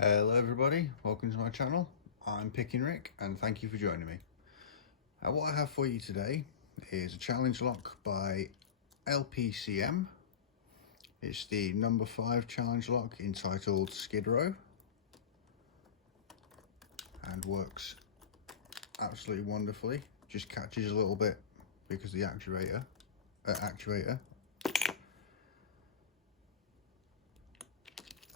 Hello everybody, welcome to my channel. I'm Picking Rick and thank you for joining me. What I have for you today is a challenge lock by LPCM. It's the number 5 challenge lock entitled Skid Row and works absolutely wonderfully. Just catches a little bit because the actuator.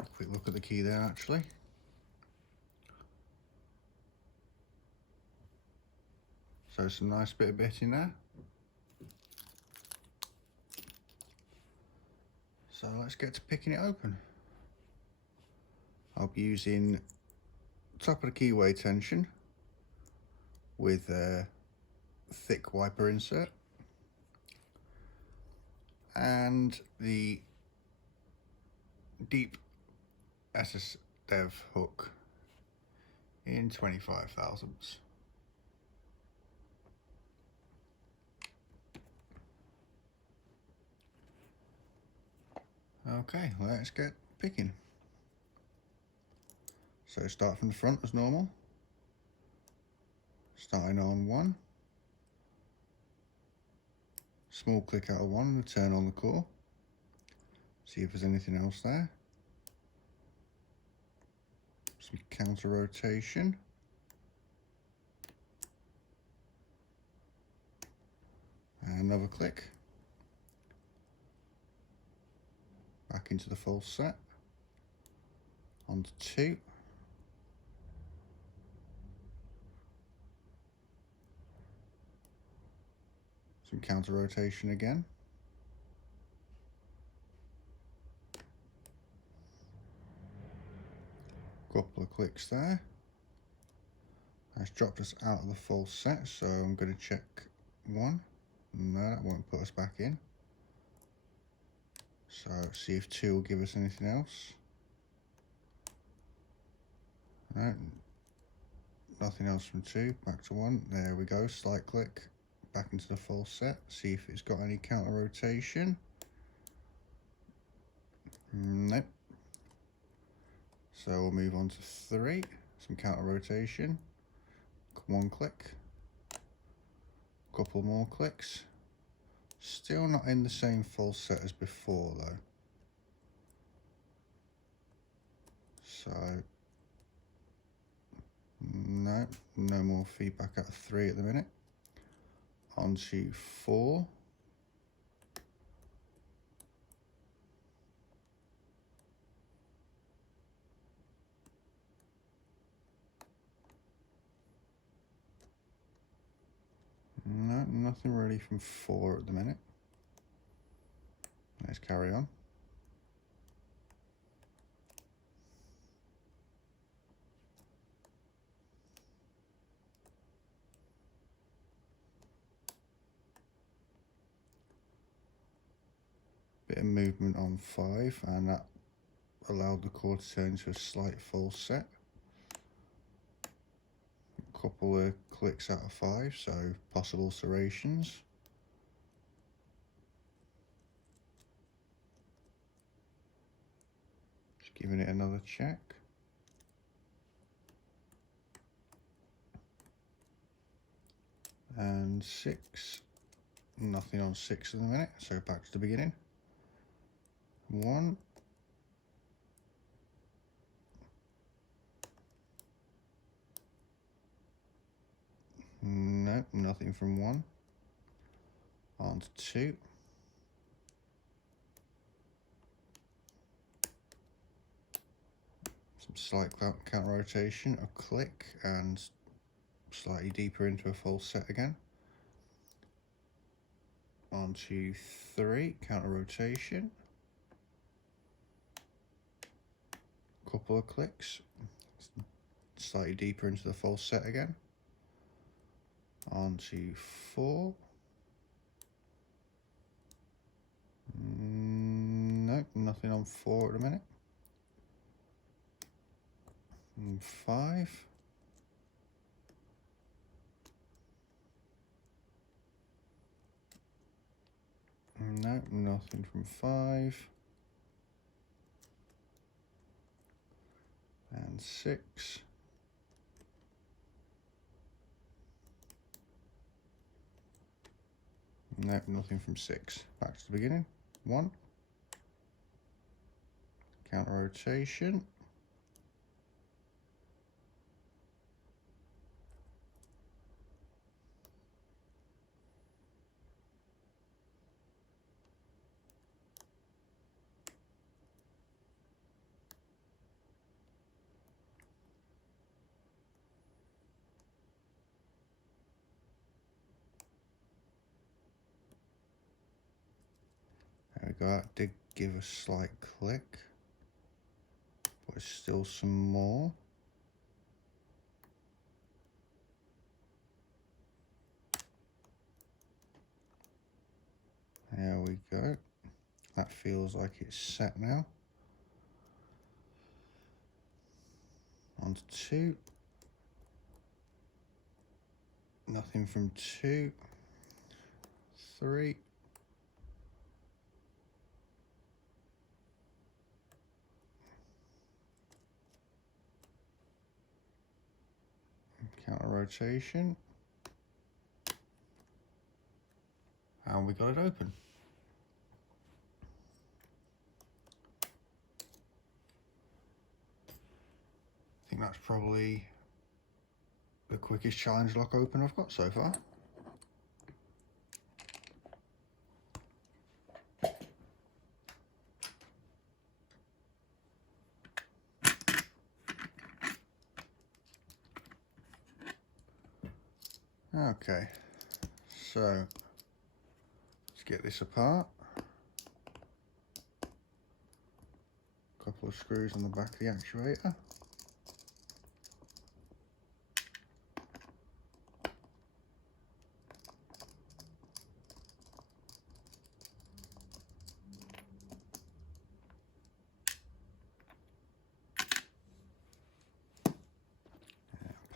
A quick look at the key there actually. So some nice bit of bitting there. So let's get to picking it open. I'll be using top of the keyway tension with a thick wiper insert and the deep SS Dev hook in 25 thousandths. Okay, let's get picking. So start from the front as normal, starting on 1, small click out of 1 and turn on the core, see if there's anything else there, some counter rotation, and another click, back into the false set, onto 2, some counter rotation again, couple of clicks there. That's dropped us out of the false set, so I'm going to check 1. No, that won't put us back in. So see if 2 will give us anything else. No, nothing else from 2. Back to 1. There we go. Slight click. Back into the false set. See if it's got any counter rotation. Nope. So we'll move on to 3. Some counter rotation. 1 click. Couple more clicks. Still not in the same false set as before though. So no more feedback out of 3 at the minute. On to 4. No, nothing really from 4 at the minute. Let's carry on. Bit of movement on 5, and that allowed the core to turn into a slight false set. A couple of clicks out of 5, so possible serrations. Just giving it another check. And 6. Nothing on 6 in a minute, so back to the beginning. 1. Nope, nothing from 1. On to 2. Some slight counter rotation, a click, and slightly deeper into a false set again. On to 3, counter rotation. Couple of clicks, slightly deeper into the false set again. On to 4. Nope, nothing on 4 at the minute. And 5. Nope, nothing from 5. And and 6. Nope, nothing from 6. Back to the beginning. 1. Counter rotation. There we go. That did give a slight click, but there's still some more. There we go. That feels like it's set now. On to 2. Nothing from 2. 3. Counter rotation. And we got it open. I think that's probably the quickest challenge lock open I've got so far. Okay, so let's get this apart. Couple of screws on the back of the actuator.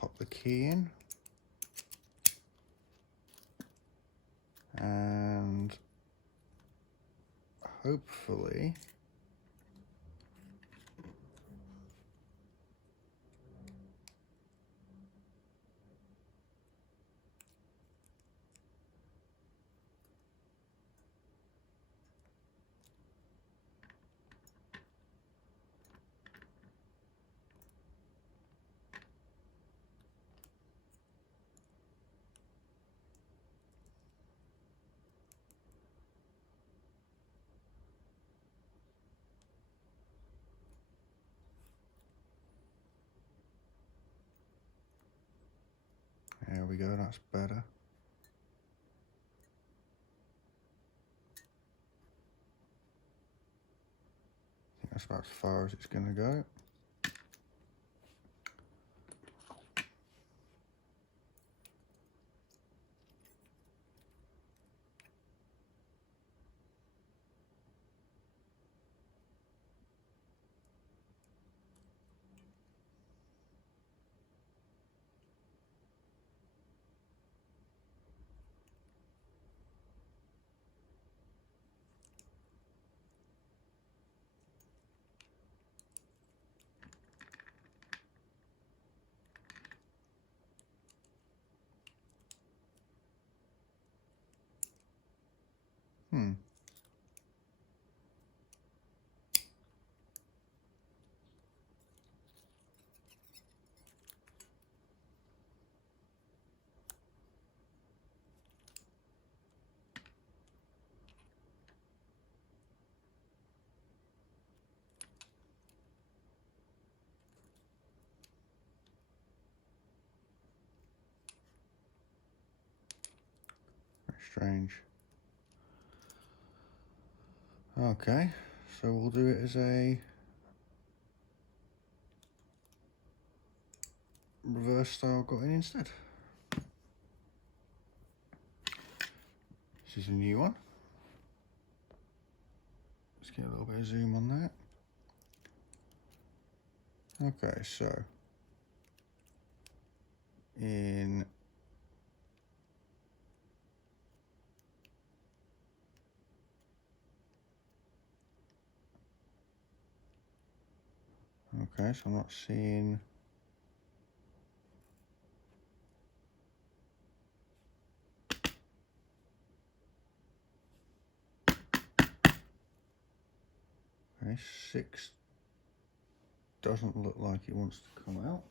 Pop the key in. And hopefully there we go, that's better. I think that's about as far as it's going to go. Hmm. Very strange. Okay, so we'll do it as a reverse style got in instead. This is a new one. Let's get a little bit of zoom on that. Okay, so in Okay, so I'm not seeing. Okay, 6 doesn't look like it wants to come out.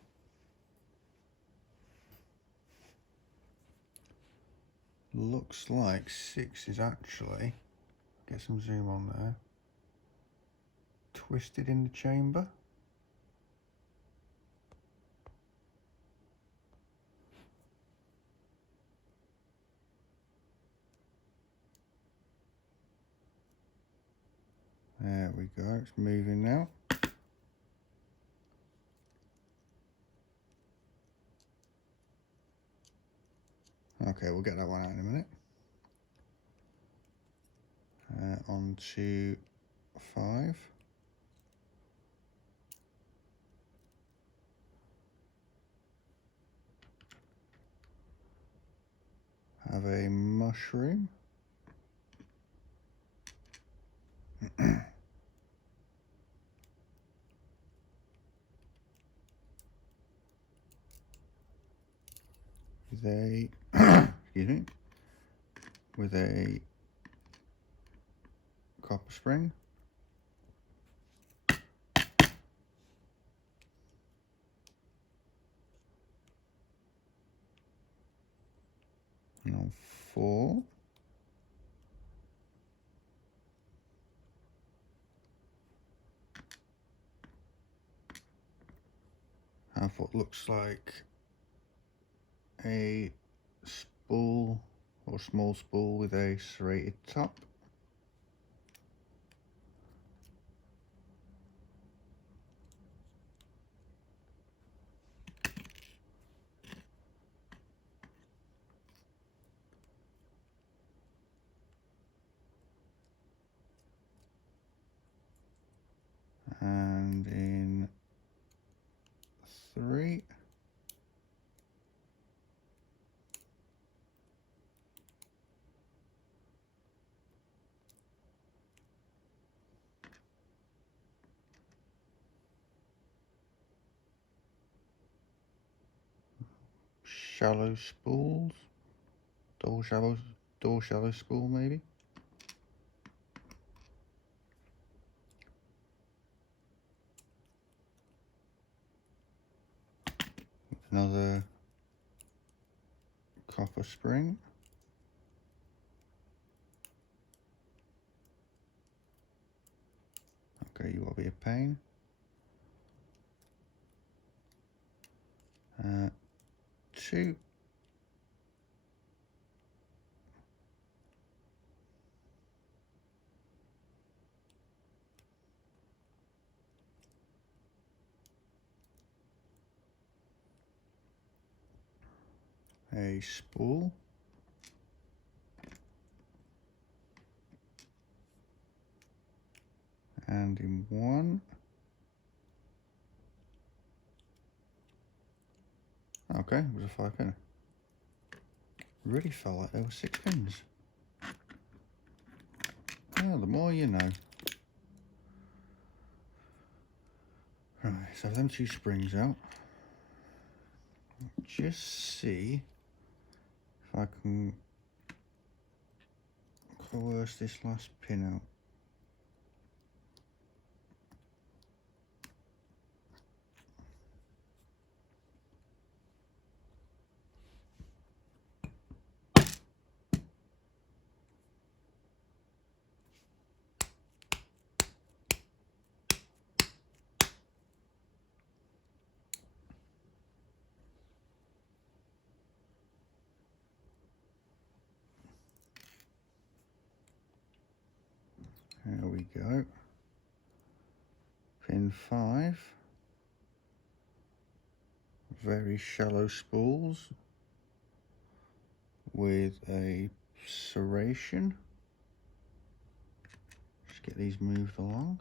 Looks like 6 is actually, get some zoom on there, twisted in the chamber. There we go, it's moving now. Okay, we'll get that one out in a minute. On to 5. Have a mushroom. With a excuse me, with a copper spring. And on 4. Have what looks like a spool or small spool with a serrated top. And in 3, shallow spools, double shallow spool maybe. Another copper spring. Okay, you will be a pain. 2. A spool. And in 1. Okay, it was a 5 pinner. Really felt like there were 6 pins. Well, the more you know. Right, so them 2 springs out. Just see if I can coerce this last pin out. There we go. Pin 5. Very shallow spools with a serration. Just get these moved along.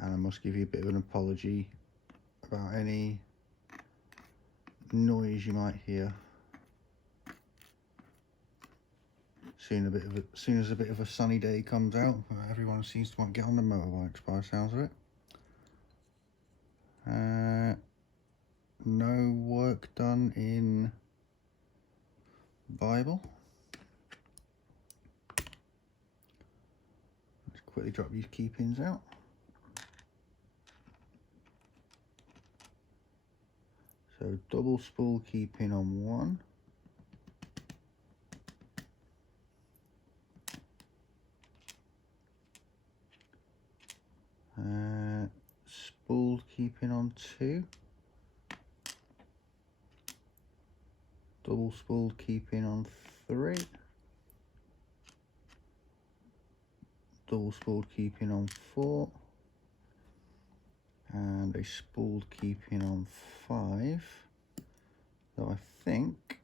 And I must give you a bit of an apology about any noise you might hear. Soon as a bit of a sunny day comes out, everyone seems to want to get on the motorbikes by the sounds of it. No work done in Bible. Let's quickly drop these key pins out. So double spool key pin on one. Spooled key pin on two. Double spooled key pin on three. Double spooled key pin on four. And a spooled key pin on five. Though I think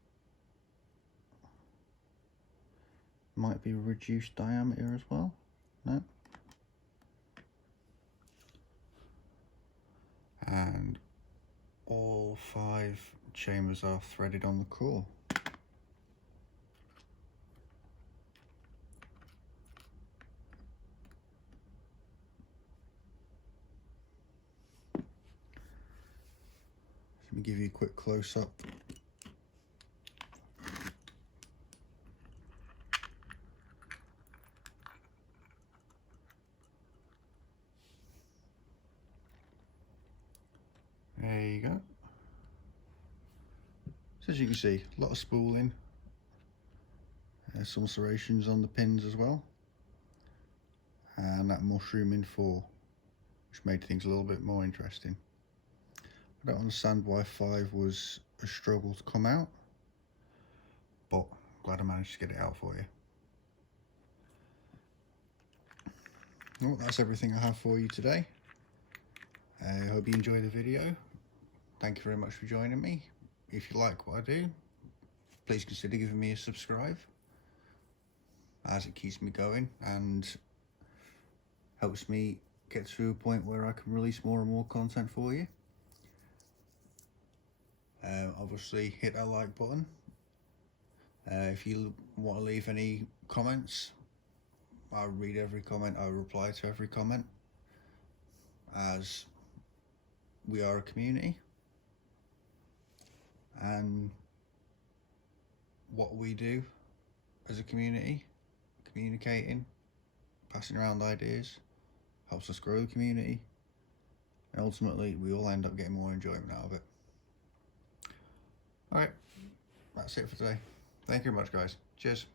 might be reduced diameter as well. No. And all 5 chambers are threaded on the core. Let me give you a quick close-up. There you go. So as you can see, a lot of spooling. Some serrations on the pins as well. And that mushroom in 4, which made things a little bit more interesting. I don't understand why 5 was a struggle to come out, but glad I managed to get it out for you. Well, that's everything I have for you today. I hope you enjoyed the video. Thank you very much for joining me. If you like what I do, please consider giving me a subscribe, as it keeps me going and helps me get to a point where I can release more and more content for you. Obviously hit that like button. If you want to leave any comments, I'll read every comment, I'll reply to every comment, as we are a community, and what we do as a community, communicating, passing around ideas, helps us grow the community, and ultimately we all end up getting more enjoyment out of it. Alright, that's it for today. Thank you very much, guys. Cheers.